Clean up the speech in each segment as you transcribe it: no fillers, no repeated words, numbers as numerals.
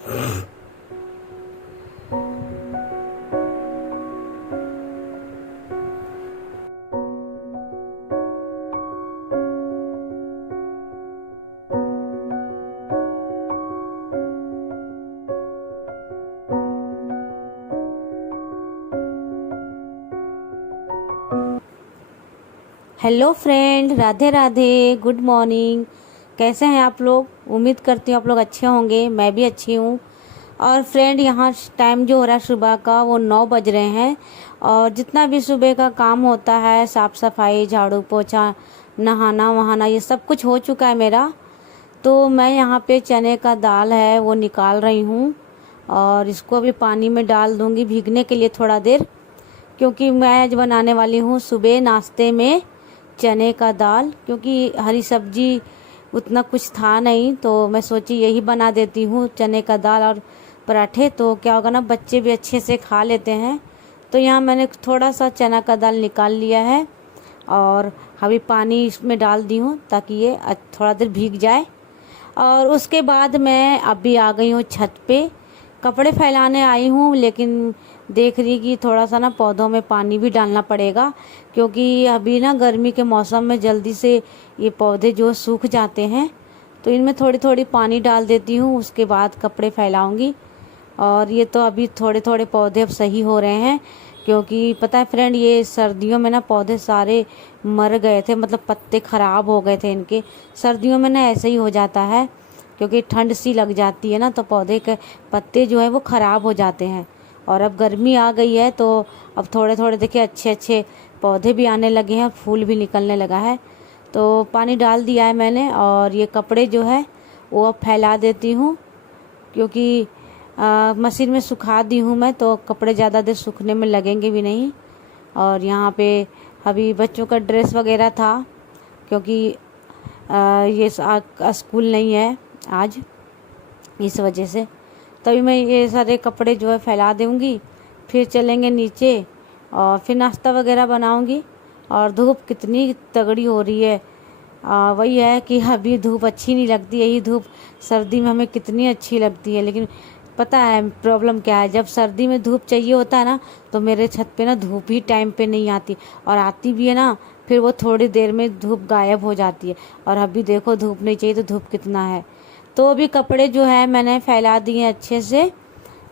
Hello friend, Radhe Radhe, good morning. कैसे हैं आप लोग? उम्मीद करती हूँ आप लोग अच्छे होंगे। मैं भी अच्छी हूँ। और फ्रेंड, यहाँ टाइम जो हो रहा है सुबह का, वो 9 बज रहे हैं। और जितना भी सुबह का काम होता है, साफ़ सफाई, झाड़ू पोछा, नहाना वहाना, ये सब कुछ हो चुका है मेरा। तो मैं यहाँ पे चने का दाल है वो निकाल रही हूँ। और इसको अभी पानी में डाल दूँगी भीगने के लिए थोड़ा देर, क्योंकि मैं आज बनाने वाली हूँ सुबह नाश्ते में चने का दाल। क्योंकि हरी सब्जी उतना कुछ था नहीं, तो मैं सोची यही बना देती हूँ, चने का दाल और पराठे। तो क्या होगा ना, बच्चे भी अच्छे से खा लेते हैं। तो यहाँ मैंने थोड़ा सा चना का दाल निकाल लिया है और अभी पानी इसमें डाल दी हूँ ताकि ये थोड़ा देर भीग जाए। और उसके बाद मैं अभी आ गई हूँ छत पे, कपड़े फैलाने आई हूँ। लेकिन देख रही कि थोड़ा सा ना पौधों में पानी भी डालना पड़ेगा, क्योंकि अभी ना गर्मी के मौसम में जल्दी से ये पौधे जो सूख जाते हैं। तो इनमें थोड़ी थोड़ी पानी डाल देती हूँ, उसके बाद कपड़े फैलाऊंगी। और ये तो अभी थोड़े थोड़े पौधे अब सही हो रहे हैं, क्योंकि पता है फ्रेंड, ये सर्दियों में ना पौधे सारे मर गए थे, मतलब पत्ते ख़राब हो गए थे इनके। सर्दियों में ना ऐसे ही हो जाता है, क्योंकि ठंड सी लग जाती है ना, तो पौधे के पत्ते जो है वो ख़राब हो जाते हैं। और अब गर्मी आ गई है, तो अब थोड़े थोड़े देखिए अच्छे अच्छे पौधे भी आने लगे हैं, फूल भी निकलने लगा है। तो पानी डाल दिया है मैंने, और ये कपड़े जो है वो अब फैला देती हूँ, क्योंकि मशीन में सुखा दी हूँ मैं, तो कपड़े ज़्यादा देर सूखने में लगेंगे भी नहीं। और यहाँ पे अभी बच्चों का ड्रेस वगैरह था, क्योंकि ये स्कूल नहीं है आज, इस वजह से। तभी मैं ये सारे कपड़े जो है फैला दूँगी, फिर चलेंगे नीचे और फिर नाश्ता वगैरह बनाऊँगी। और धूप कितनी तगड़ी हो रही है, वही है कि अभी धूप अच्छी नहीं लगती। यही धूप सर्दी में हमें कितनी अच्छी लगती है। लेकिन पता है प्रॉब्लम क्या है, जब सर्दी में धूप चाहिए होता है ना, तो मेरे छत पे ना धूप ही टाइम पे नहीं आती, और आती भी है ना फिर वो थोड़ी देर में धूप गायब हो जाती है। और अभी देखो धूप नहीं चाहिए तो धूप कितना है। तो अभी कपड़े जो है मैंने फैला दिए अच्छे से।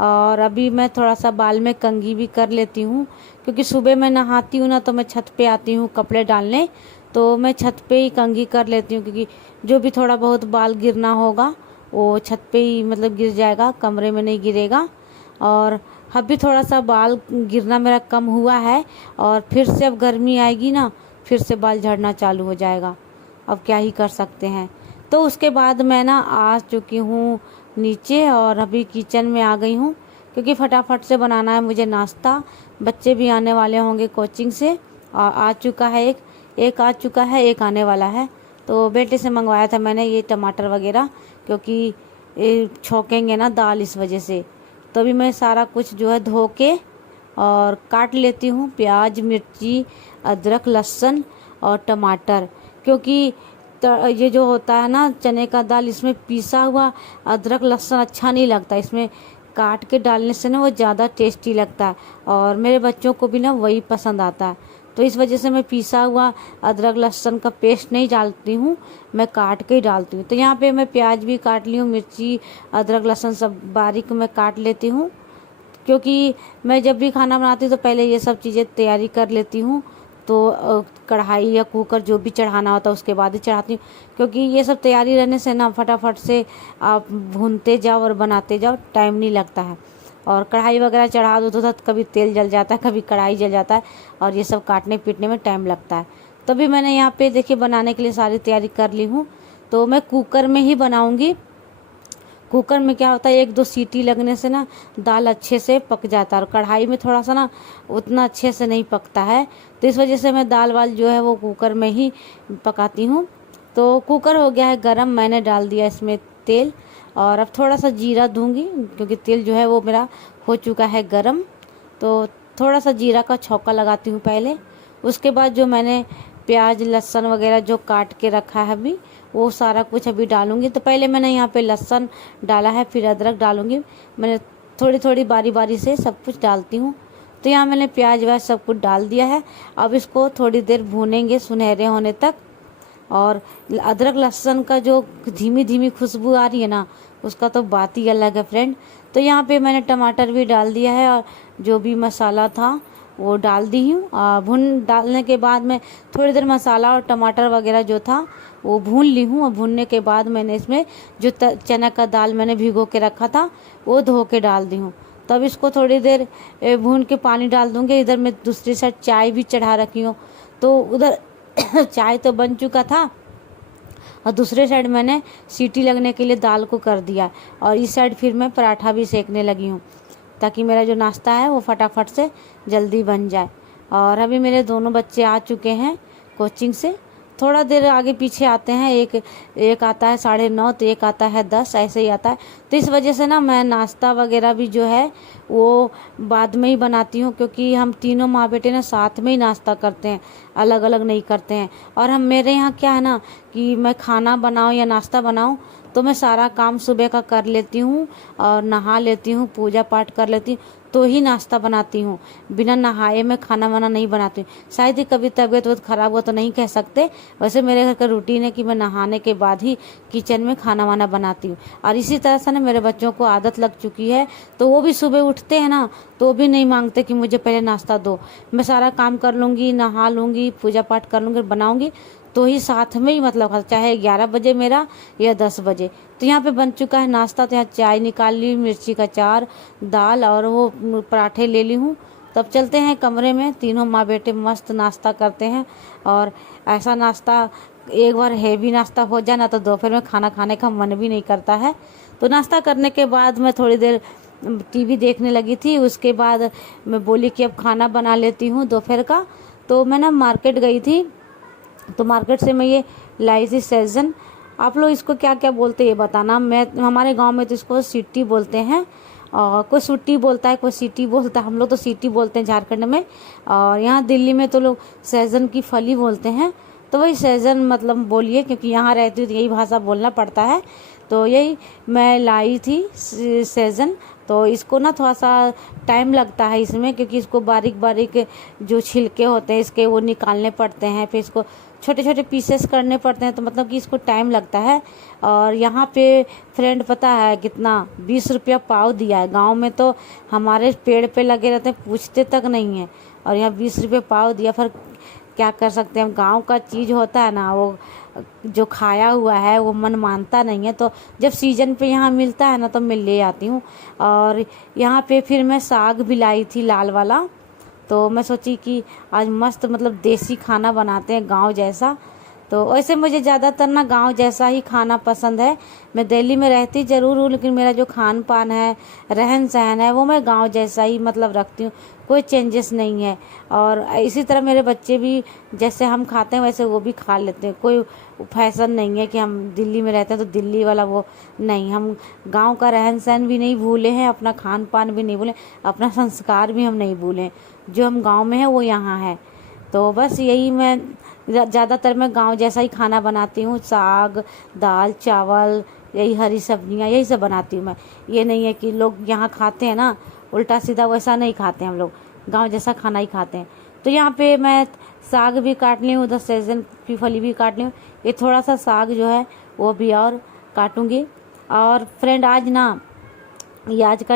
और अभी मैं थोड़ा सा बाल में कंघी भी कर लेती हूँ, क्योंकि सुबह मैं नहाती हूँ ना, तो मैं छत पे आती हूँ कपड़े डालने, तो मैं छत पे ही कंघी कर लेती हूँ। क्योंकि जो भी थोड़ा बहुत बाल गिरना होगा वो छत पे ही मतलब गिर जाएगा, कमरे में नहीं गिरेगा। और अभी थोड़ा सा बाल गिरना मेरा कम हुआ है, और फिर से अब गर्मी आएगी ना, फिर से बाल झड़ना चालू हो जाएगा। अब क्या ही कर सकते हैं। तो उसके बाद मैं ना आ चुकी हूँ नीचे, और अभी किचन में आ गई हूँ, क्योंकि फटाफट से बनाना है मुझे नाश्ता। बच्चे भी आने वाले होंगे कोचिंग से, और आ चुका है एक आ चुका है, एक आने वाला है। तो बेटे से मंगवाया था मैंने ये टमाटर वगैरह, क्योंकि ये छौंकेंगे ना दाल, इस वजह से। तो अभी मैं सारा कुछ जो है धो के और काट लेती हूँ, प्याज, मिर्ची, अदरक, लहसुन और टमाटर। क्योंकि ये जो होता है ना चने का दाल, इसमें पीसा हुआ अदरक लहसुन अच्छा नहीं लगता, इसमें काट के डालने से ना वो ज़्यादा टेस्टी लगता है। और मेरे बच्चों को भी ना वही पसंद आता है, तो इस वजह से मैं पीसा हुआ अदरक लहसुन का पेस्ट नहीं डालती हूँ, मैं काट के ही डालती हूँ। तो यहाँ पे मैं प्याज भी काट ली हूँ, मिर्ची, अदरक लहसुन सब बारीक मैं काट लेती हूँ, क्योंकि मैं जब भी खाना बनाती हूँ तो पहले ये सब चीज़ें तैयारी कर लेती हूँ। तो कढ़ाई या कुकर जो भी चढ़ाना होता है उसके बाद ही चढ़ाती हूँ, क्योंकि ये सब तैयारी रहने से ना फटाफट से आप भूनते जाओ और बनाते जाओ, टाइम नहीं लगता है। और कढ़ाई वगैरह चढ़ा दो तो कभी तेल जल जाता है, कभी कढ़ाई जल जाता है, और ये सब काटने पीटने में टाइम लगता है। तभी मैंने यहाँ पे देखिए बनाने के लिए सारी तैयारी कर ली हूँ। तो मैं कुकर में ही बनाऊँगी। कुकर में क्या होता है, 1-2 सीटी लगने से ना दाल अच्छे से पक जाता है, और कढ़ाई में थोड़ा सा ना उतना अच्छे से नहीं पकता है। तो इस वजह से मैं दाल वाल जो है वो कुकर में ही पकाती हूँ। तो कुकर हो गया है गरम, मैंने डाल दिया इसमें तेल, और अब थोड़ा सा जीरा दूंगी, क्योंकि तेल जो है वो मेरा हो चुका है गरम। तो थोड़ा सा जीरा का छौंका लगाती हूँ पहले। उसके बाद जो मैंने प्याज लहसुन वगैरह जो काट के रखा है अभी, वो सारा कुछ अभी डालूंगी। तो पहले मैंने यहाँ पे लहसुन डाला है, फिर अदरक डालूंगी। मैंने थोड़ी थोड़ी बारी बारी से सब कुछ डालती हूँ। तो यहाँ मैंने प्याज व्याज सब कुछ डाल दिया है। अब इसको थोड़ी देर भूनेंगे सुनहरे होने तक। और अदरक लहसुन का जो धीमी धीमी खुशबू आ रही है ना, उसका तो बात ही अलग है फ्रेंड। तो यहाँ पे मैंने टमाटर भी डाल दिया है और जो भी मसाला था वो डाल दी हूँ। भून डालने के बाद मैं थोड़ी देर मसाला और टमाटर वगैरह जो था वो भून ली हूँ। और भूनने के बाद मैंने इसमें जो चना का दाल मैंने भिगो के रखा था वो धो के डाल दी हूँ। तब इसको थोड़ी देर भून के पानी डाल दूँगी। इधर मैं दूसरी साइड चाय भी चढ़ा रखी हूँ। तो उधर चाय तो बन चुका था और दूसरे साइड मैंने सीटी लगने के लिए दाल को कर दिया। और इस साइड फिर मैं पराठा भी सेकने लगी हूँ ताकि मेरा जो नाश्ता है वो फटाफट से जल्दी बन जाए। और अभी मेरे दोनों बच्चे आ चुके हैं कोचिंग से। थोड़ा देर आगे पीछे आते हैं, एक आता है 9:30 तो एक आता है 10, ऐसे ही आता है। तो इस वजह से ना मैं नाश्ता वगैरह भी जो है वो बाद में ही बनाती हूँ, क्योंकि हम तीनों माँ बेटे ना साथ में ही नाश्ता करते हैं, अलग अलग नहीं करते हैं। और हम मेरे यहाँ क्या है ना कि मैं खाना बनाऊँ या नाश्ता बनाऊँ तो मैं सारा काम सुबह का कर लेती हूँ और नहा लेती हूँ, पूजा पाठ कर लेती हूँ, तो ही नाश्ता बनाती हूँ। बिना नहाए मैं खाना वाना नहीं बनाती हूँ। शायद ही कभी तबीयत वबीयत ख़राब हुआ तो नहीं कह सकते, वैसे मेरे घर का रूटीन है कि मैं नहाने के बाद ही किचन में खाना वाना बनाती हूँ। और इसी तरह से ना मेरे बच्चों को आदत लग चुकी है, तो वो भी सुबह उठते हैं ना तो भी नहीं मांगते कि मुझे पहले नाश्ता दो। मैं सारा काम कर लूँगी, नहा लूँगी, पूजा पाठ कर लूँगी, बनाऊँगी तो ही साथ में ही मतलब चाहे 11 बजे मेरा या 10 बजे। तो यहाँ पे बन चुका है नाश्ता। तो यहाँ चाय निकाल ली, मिर्ची का अचार, दाल और वो पराठे ले ली हूँ। तब चलते हैं कमरे में, तीनों माँ बेटे मस्त नाश्ता करते हैं। और ऐसा नाश्ता एक बार हैवी नाश्ता हो जाए ना तो दोपहर में खाना खाने का मन भी नहीं करता है। तो नाश्ता करने के बाद मैं थोड़ी देर टीवी देखने लगी थी। उसके बाद मैं बोली कि अब खाना बना लेती हूँ दोपहर का। तो मैं ना मार्केट गई थी, तो मार्केट से मैं ये लाई थी सहजन। आप लोग इसको क्या क्या बोलते हैं ये बताना। मैं हमारे गांव में तो इसको सीटी बोलते हैं, और कोई सुट्टी बोलता है, कोई सीटी बोलता है। हम लोग तो सीटी बोलते हैं झारखंड में, और यहाँ दिल्ली में तो लोग सहजन की फली बोलते हैं। तो वही सहजन मतलब बोलिए, क्योंकि यहाँ रहती हूँ तो यही भाषा बोलना पड़ता है। तो यही मैं लाई थी सहजन। तो इसको ना थोड़ा सा टाइम लगता है इसमें, क्योंकि इसको बारीक बारीक जो छिलके होते हैं इसके वो निकालने पड़ते हैं, फिर इसको छोटे छोटे पीसेस करने पड़ते हैं। तो मतलब कि इसको टाइम लगता है। और यहाँ पे फ्रेंड पता है कितना 20 रुपया पाव दिया है। गांव में तो हमारे पेड़ पे लगे रहते हैं, पूछते तक नहीं है, और यहाँ 20 रुपये पाव दिया। फिर क्या कर सकते हैं, गांव का चीज़ होता है ना, वो जो खाया हुआ है वो मन मानता नहीं है। तो जब सीजन पे यहाँ मिलता है ना तो मैं ले आती हूँ। और यहाँ पे फिर मैं साग भी लाई थी लाल वाला। तो मैं सोची कि आज मस्त मतलब देसी खाना बनाते हैं गांव जैसा। तो वैसे मुझे ज़्यादातर ना गांव जैसा ही खाना पसंद है। मैं दिल्ली में रहती ज़रूर हूँ, लेकिन मेरा जो खान पान है, रहन सहन है, वो मैं गांव जैसा ही मतलब रखती हूँ, कोई चेंजेस नहीं है। और इसी तरह मेरे बच्चे भी जैसे हम खाते हैं वैसे वो भी खा लेते हैं। कोई फैशन नहीं है कि हम दिल्ली में रहते हैं तो दिल्ली वाला वो नहीं। हम गांव का रहन सहन भी नहीं भूले हैं, अपना खान पान भी नहीं भूले, अपना संस्कार भी हम नहीं भूले। जो हम गांव में है वो यहाँ है। तो बस यही मैं ज़्यादातर मैं गांव जैसा ही खाना बनाती हूँ। साग, दाल, चावल, यही हरी सब्जियाँ, यही सब बनाती हूँ मैं। ये नहीं है कि लोग यहाँ खाते हैं ना उल्टा सीधा, वैसा नहीं खाते हैं हम लोग, गांव जैसा खाना ही खाते हैं। तो यहाँ पे मैं साग भी काट ली हूँ, उधर सहजन की फली भी काट ली हूँ। ये थोड़ा सा साग जो है वो भी और काटूँगी। और फ्रेंड आज ना आज का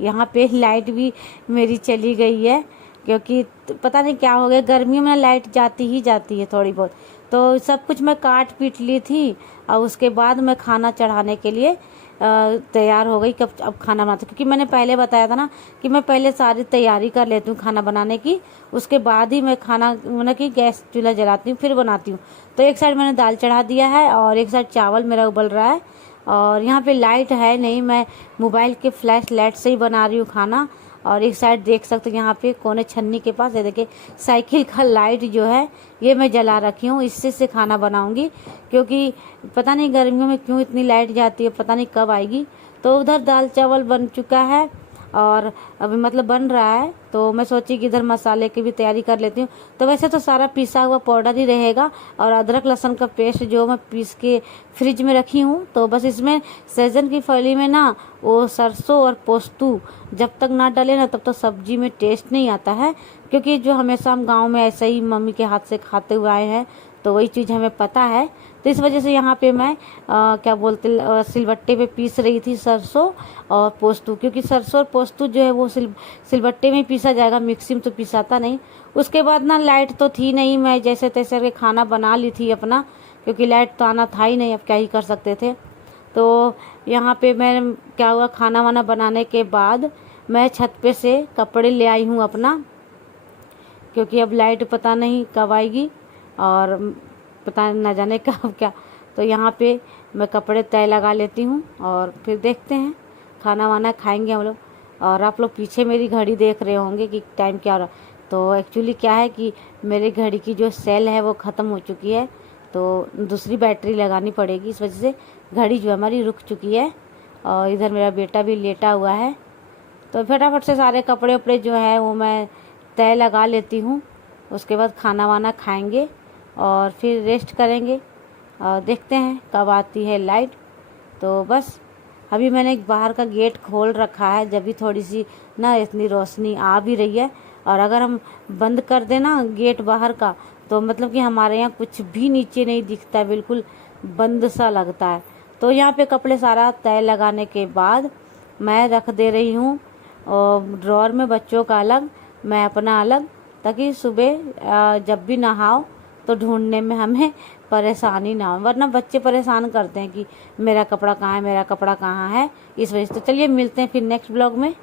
यहाँ पे लाइट भी मेरी चली गई है, क्योंकि पता नहीं क्या हो गया, गर्मियों में लाइट जाती ही जाती है थोड़ी बहुत। तो सब कुछ मैं काट पीट ली थी और उसके बाद मैं खाना चढ़ाने के लिए तैयार हो गई। कब अब खाना बनाती, क्योंकि मैंने पहले बताया था ना कि मैं पहले सारी तैयारी कर लेती हूँ खाना बनाने की, उसके बाद ही मैं खाना मतलब कि गैस चूल्हा जलाती हूँ फिर बनाती हूँ। तो एक साइड मैंने दाल चढ़ा दिया है और एक साइड चावल मेरा उबल रहा है। और यहाँ पे लाइट है नहीं, मैं मोबाइल के फ्लैश लाइट से ही बना रही हूँ खाना। और एक साइड देख सकते हो यहाँ पे कोने छन्नी के पास ये देखिए साइकिल का लाइट जो है ये मैं जला रखी हूँ, इससे से खाना बनाऊंगी। क्योंकि पता नहीं गर्मियों में क्यों इतनी लाइट जाती है, पता नहीं कब आएगी। तो उधर दाल चावल बन चुका है और अभी मतलब बन रहा है, तो मैं सोची कि इधर मसाले की भी तैयारी कर लेती हूँ। तो वैसे तो सारा पिसा हुआ पाउडर ही रहेगा, और अदरक लहसुन का पेस्ट जो मैं पीस के फ्रिज में रखी हूँ। तो बस इसमें सहजन की फली में ना वो सरसों और पोस्तू जब तक ना डाले ना तब तक सब्जी में टेस्ट नहीं आता है, क्योंकि जो हमेशा हम गाँव में ऐसे ही मम्मी के हाथ से खाते हुए आए हैं, तो वही चीज़ हमें पता है। तो इस वजह से यहाँ पे मैं क्या बोलते सिलबट्टे पे पीस रही थी सरसों और पोस्तू, क्योंकि सरसों और पोस्तू जो है वो सिलबट्टे में पीसा जाएगा, मिक्सी में तो पिसाता नहीं। उसके बाद ना लाइट तो थी नहीं, मैं जैसे तैसे करके खाना बना ली थी अपना, क्योंकि लाइट तो आना था ही नहीं, अब क्या ही कर सकते थे। तो यहाँ पे मैं क्या हुआ, खाना वाना बनाने के बाद मैं छत पे से कपड़े ले आई हूँ अपना, क्योंकि अब लाइट पता नहीं कब आएगी और पता न जाने कब क्या। तो यहाँ पे मैं कपड़े तय लगा लेती हूँ और फिर देखते हैं, खाना वाना खाएंगे हम लोग। और आप लोग पीछे मेरी घड़ी देख रहे होंगे कि टाइम क्या हो रहा। तो एक्चुअली क्या है कि मेरी घड़ी की जो सेल है वो ख़त्म हो चुकी है, तो दूसरी बैटरी लगानी पड़ेगी, इस वजह से घड़ी जो हमारी रुक चुकी है। और इधर मेरा बेटा भी लेटा हुआ है। तो फटाफट से सारे कपड़े उपड़े जो है वो मैं तय लगा लेती हूँ। उसके बाद खाना वाना खाएंगे और फिर रेस्ट करेंगे, और देखते हैं कब आती है लाइट। तो बस अभी मैंने बाहर का गेट खोल रखा है, जब भी थोड़ी सी ना इतनी रोशनी आ भी रही है। और अगर हम बंद कर दें ना गेट बाहर का, तो मतलब कि हमारे यहाँ कुछ भी नीचे नहीं दिखता है, बिल्कुल बंद सा लगता है। तो यहाँ पे कपड़े सारा तय लगाने के बाद मैं रख दे रही हूँ ड्रॉर में, बच्चों का अलग, मैं अपना अलग, ताकि सुबह जब भी नहाओ तो ढूंढने में हमें परेशानी ना हो। वरना बच्चे परेशान करते हैं कि मेरा कपड़ा कहाँ है, मेरा कपड़ा कहाँ है, इस वजह से। तो चलिए मिलते हैं फिर नेक्स्ट ब्लॉग में।